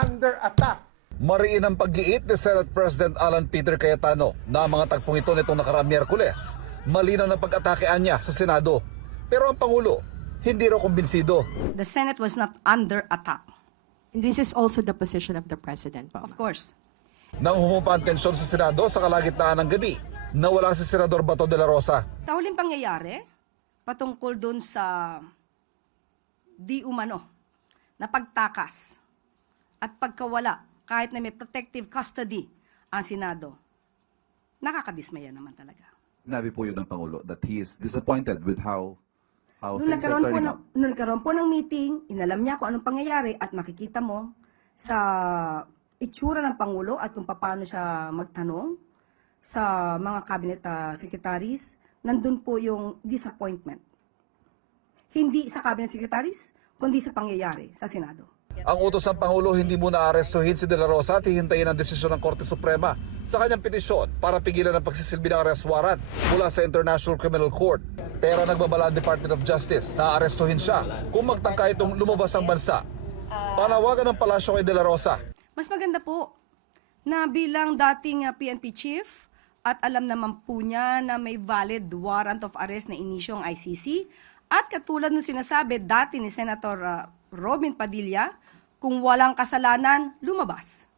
under attack. Mariin ang pag-iit ni Senate President Alan Peter Cayetano na mga tagpong ito nitong nakaraang Miyerkules. Malinaw na pag-atakean niya sa Senado. Pero ang Pangulo, hindi raw kumbinsido. The Senate was not under attack. And this is also the position of the President, po. Of course. Nang humupa ang tensyon sa Senado sa kalagitnaan ng gabi, nawala si Senador Bato de la Rosa. Sa huling pangyayari, patungkol dun sa di umano na pagtakas at pagkawala kahit na may protective custody ang Senado, nakakadismaya naman talaga. Sinabi po yun ng Pangulo that he is disappointed with how Nung things are turning out. nagkaroon po ng meeting, inalam niya kung anong pangyayari at makikita mo sa itsura ng Pangulo at kung paano siya magtanong sa mga cabinet secretaries, nandun po yung disappointment. Hindi sa cabinet secretaries, kundi sa pangyayari sa Senado. Ang utos ng Pangulo hindi muna arestuhin si De La Rosa at hihintayin ang desisyon ng Korte Suprema sa kanyang petisyon para pigilan ang pagsisilbi ng arrest warrant mula sa International Criminal Court. Pero nagbabala ang Department of Justice na arestuhin siya kung magtangka itong lumabas ang bansa. Panawagan ng palasyo kay De La Rosa. Mas maganda po na bilang dating PNP chief at alam naman po niya na may valid warrant of arrest na inisyo ang ICC at katulad ng sinasabi dati ni Senator Robin Padilla, kung walang kasalanan, lumabas.